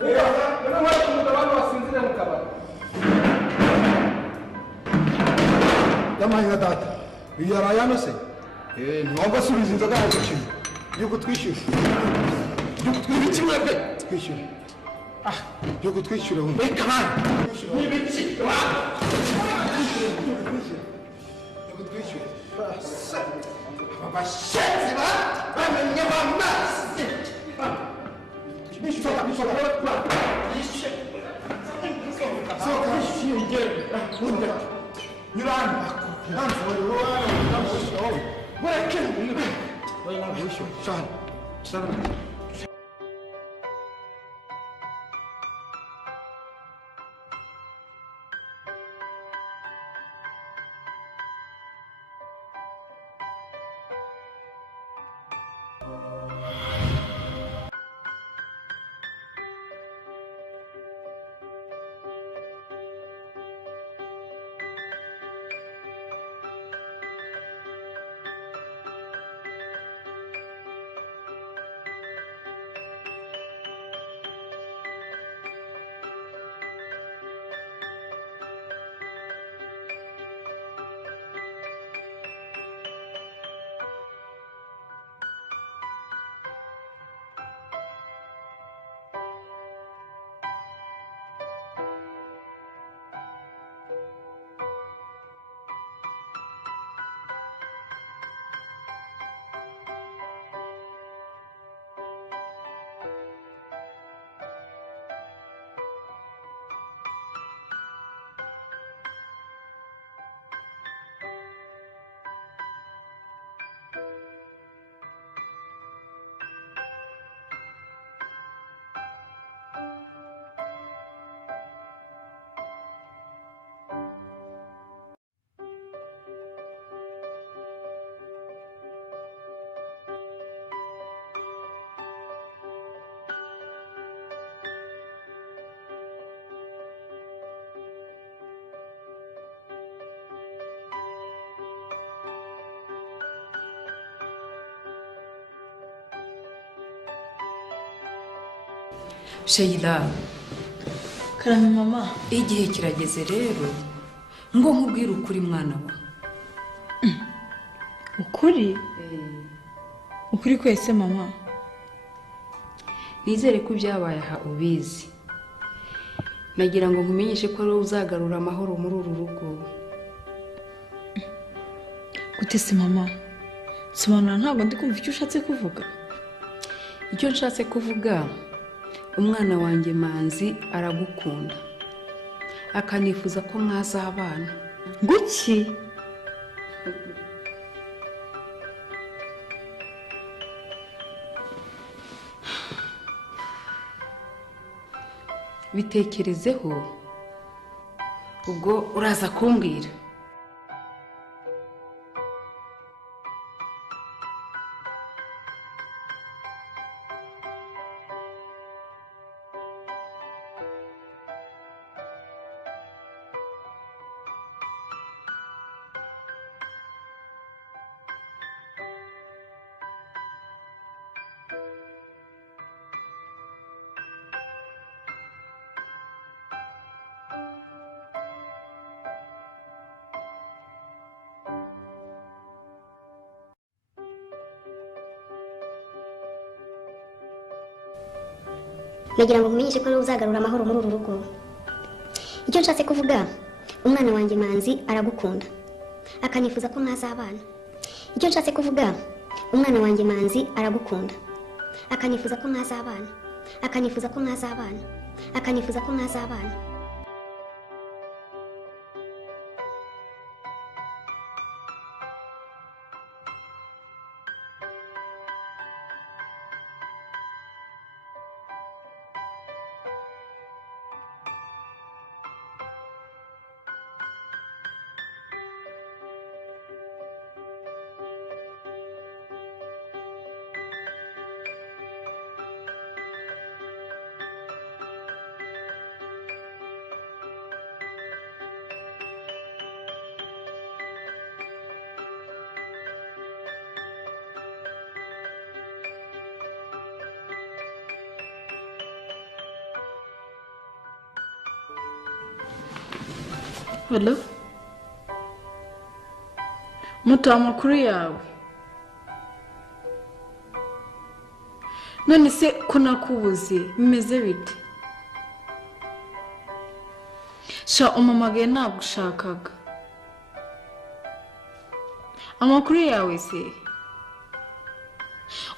Rero mwari kumugabane wasinzire mu kabari. Yamaye data. Yaraye se. Ntabwo subiza inzoga yacu kimwe. Yuko twishyura. Yuko twishyura kimwe pe. Twishyura. Yuko twishyura ubu. Reka bana. Ni biki? Yuko twishyura. Abashetsi ba bamenye bamasi. Bishoka kwa. Soka shinge. Munda. Nirani. Nanzi waliona namshauri. Bora kile mimi. Wewe na mwisho. Sana. Sana. Sheila, karame mama, igihe kirageze rero ngo nkubwire ukuri mwana wa. Ukuri? Ukuri kwese mama. Nizere ko byabaye aha ubizi. Nagira ngo nkumenyeshe ko ari uzagarura amahoro muri uru rugo. Gute se mama? Sobanura ntabwo ndi kumva icyo ushatse kuvuga. Icyo nshatse kuvuga, umwana wanjye Manzi aragukunda. Akanifuza ko mwazabana. Guki? Bitekerezeho ubwo uraza kumbwira. Nagira ngo nkumenyeshe ko uzagarura amahoro muri uru rugo. Icyo nshatse kuvuga, umwana wanjye Manzi aragukunda. Akanifuza ko mwazabana. Icyo nshatse kuvuga, umwana wanjye Manzi aragukunda. Akanifuza ko mwazabana. Akanifuza ko mwazabana. Akanifuza ko mwazabana. Hello? Muto amakuru yawe. None se ko nakubuze bimeze bite? Sha umamagaye nagushakaga. Amakuru yawe se?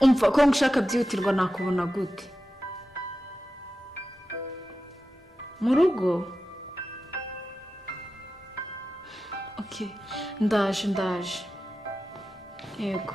Umva ko ngushaka byihutirwa nakubona gute? Mu rugo? Okay, ndaje. Yego.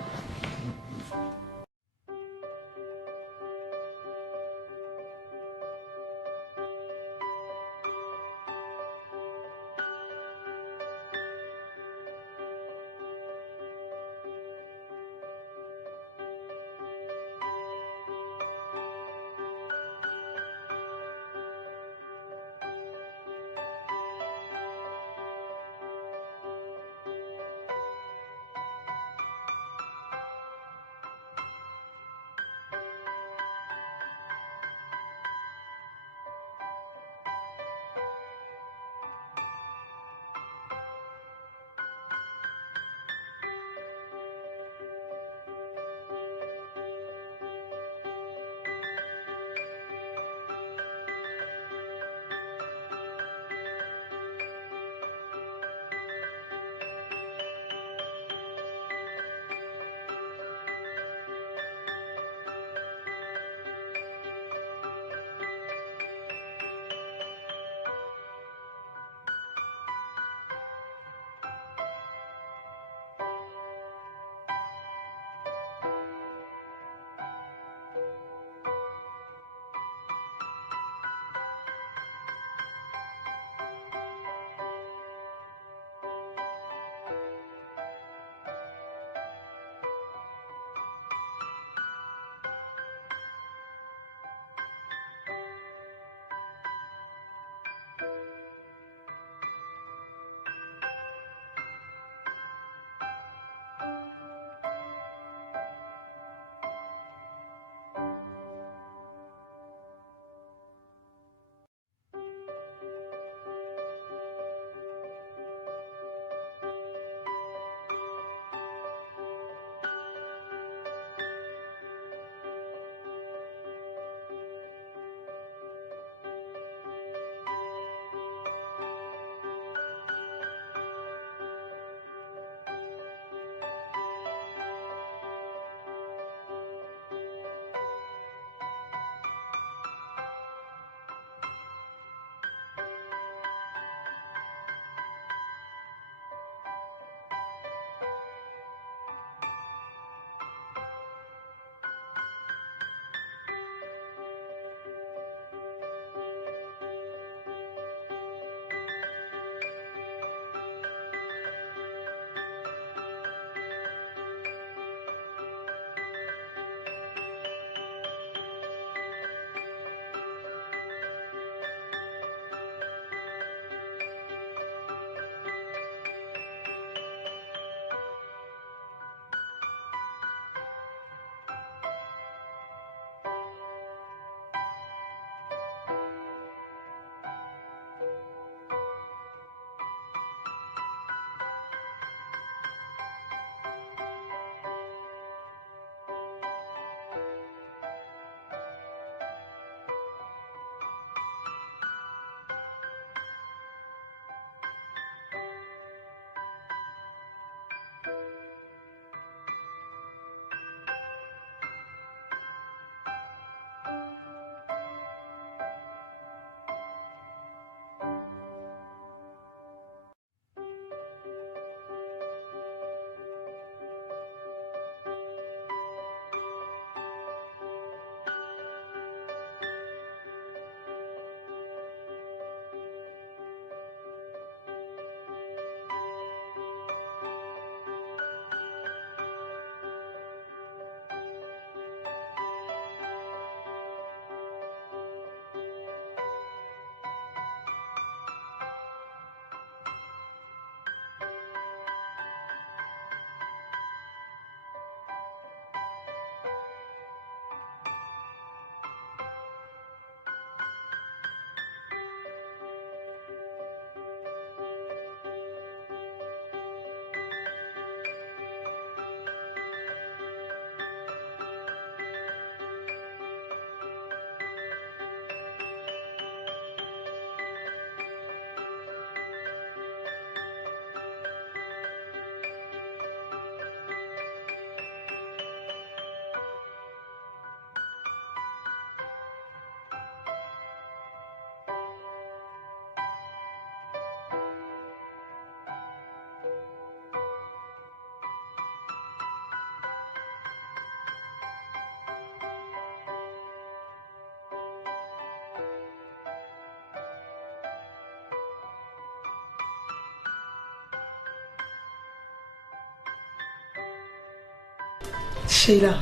Sheila,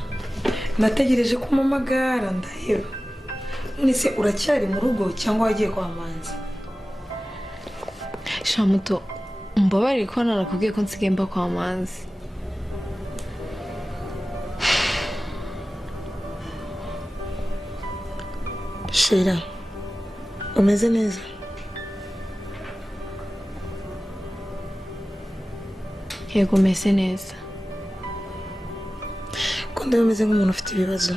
nategereje ko umamagara ndaheba. None se uracyari mu rugo cyangwa wagiye kwa Manzi? Shamuto, mbabarire ko narakubwiye ko nsigaye mba kwa Manzi. Sheila, umeze neza? Yego meze neza. Ko ndabe umeze nk'umuntu ufite ibibazo.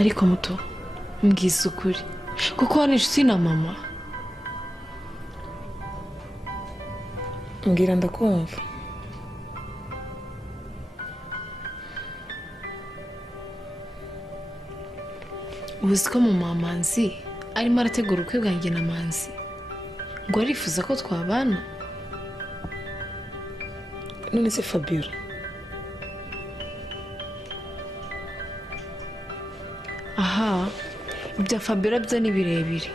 Ariko muto, mbwiza ukuri. Kuko wari inshuti na mama. Mbwira ndakumva. Uzi ko mama Manzi arimo arategura ubukwe bwanjye na Manzi. Ngo arifuza ko twabana. None se Fabiola? Aha, ibya Fabiola byo ni birebire.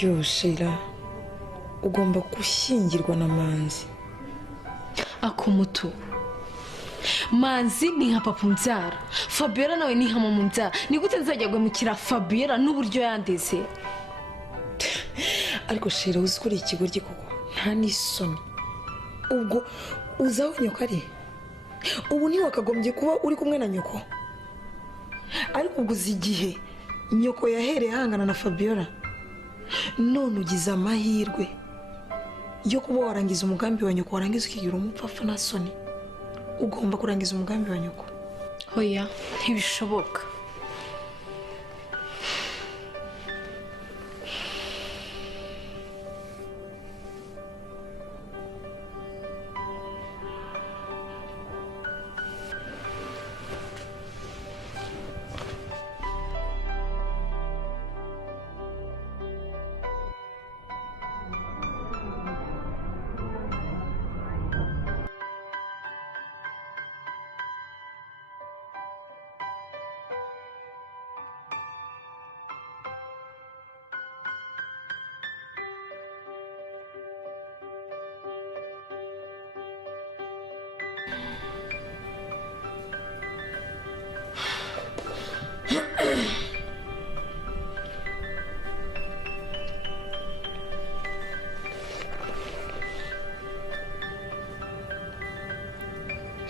Yo Sheila, ugomba gushyingirwa na Manzi. Ako muto. Manzi ni nka papa umbyara. Fabiola nawe ni nka mama umbyara. Ni gute nzajya guhemukira Fabiola n'uburyo yandeze? Ariko Sheila, uzi ko ari ikigoryi koko. Nta n'isoni. Ubwo uzaho nyoko ari? Ubu ntiwakagombye kuba uri kumwe na nyoko. Ariko ubwo uzi igihe nyoko yahereye ahangana na Fabiola. None ugize amahirwe yo kuba warangiza umugambi wa nyoko, warangiza ukigira umupfapfa na soni. Ugomba kurangiza umugambi wa nyoko. Hoya, ntibishoboka.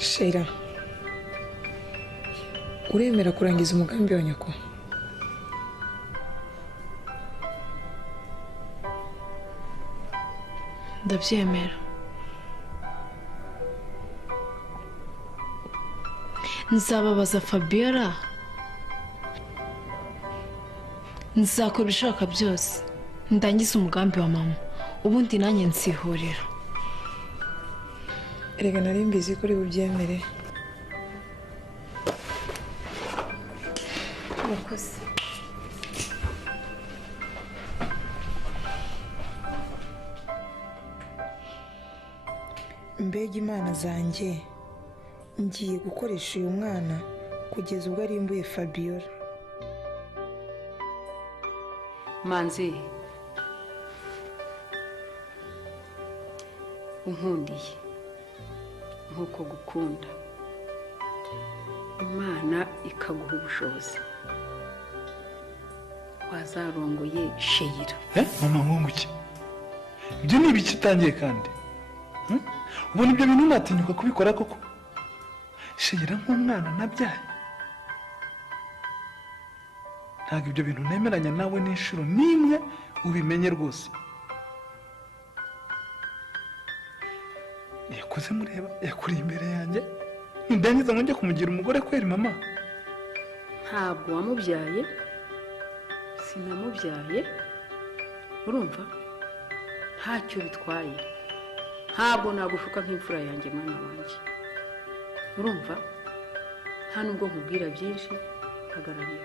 Sheila, uremera kurangiza umugambi wa nyoko? Ndabyemera. Nzababaza Fabiola. Nzakora ibishoboka byose ndangiza umugambi wa mama, ubundi nanjye nsihurira. Erega nari mbizi ko uri bubyemere. Murakoze. Mbega imana zanjye, ngiye gukoresha uyu mwana kugeza ubwo arimbuye Fabiola. Manzi, unkundiye nk'uko gukunda, Imana ikaguha ubushobozi, wazarongoye Sheila. Mama nkunguke, ibyo ni ibiki utangiye kandi? Ubona ibyo bintu natinyuka kubikora koko? Sheila nk'umwana nabyaye. Ntabwo ibyo bintu nemeranya nawe n'inshuro n'imwe ubimenye rwose. Yakoze mureba, yakuri imbere yanjye. Ndangiza ngo njye kumugira umugore kweri mama? Ntabwo wamubyaye, sinamubyaye, urumva? Ntacyo bitwaye. Ntabwo nagushuka nk'imfura yanjye mwana wanjye, urumva? Nta nubwo nkubwira byinshi, hagarariye.